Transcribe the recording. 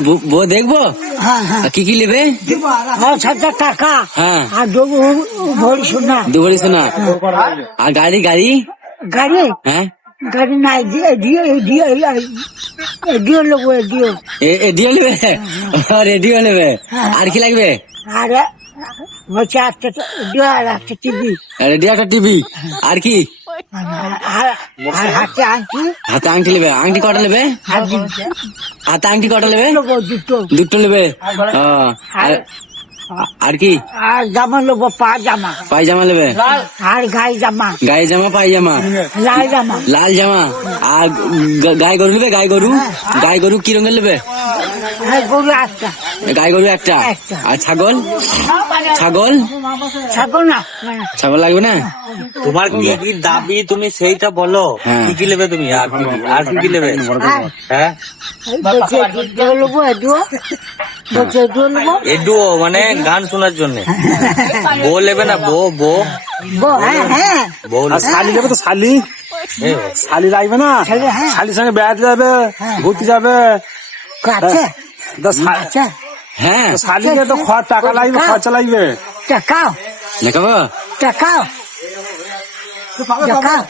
বউ দেখবো? হ্যাঁ হ্যাঁ কি কি নেবে? 5,000 টাকা। হ্যাঁ, আর দেবো ভরি সোনা। 2 ভরি সোনা। আর গাড়ি? গাড়ি হ্যাঁ, গাড়ি নাই, এডিও লোক, এডিও। রেডিও নেবে? রেডিও নেবে। আর কি লাগবে? আর বলছে একটা এডিও আর একটা টিভি। রেডিও, একটা টিভি। আর কি? আর হাতে আনছি। হাতে আংটি নেবে? আংটি কটা নেবে? হাতে আংটি কটা নেবে? দুটো। দুটো নেবে। আর কি? আর জামা নেবো, পায়জামা। পায়জামা নেবে? আর গায়ে জামা, গায়ে জামা, পায়জামা, লাল জামা। লাল জামা। আর গায়ে গরু নেবে? গায়ে গরু? গায়ে গরু কি রঙের নেবে? গরু একটা। গায়ে গরু একটা। আর ছাগল? ছাগল? ছাগল না, ছাগল লাগবে না? তোমার কি কি দাবি তুমি সেইটা বলো। হ্যাঁ। কি কি নেবে তুমি? আর কি কি নেবে? হ্যাঁ, বলছে এডিও নেবো, এডিও। বলছে এডিও নেবো। এডুও মানে গান শোনার জন্য। বউ নেবে না? বউ হ্যাঁ হ্যাঁ। বউ আর শালি যাবে তো, শালি শালি লাগবে না? শালি, হ্যাঁ। শালির সঙ্গে বেড়াতে যাবে, ঘুরতে যাবে। কাছে তা শা- আচ্ছা, হ্যাঁ, শালিকে তো টাকা লাগবে, খরচা লাগবে। টাকাও দেখাবো? টাকাও টাকাও।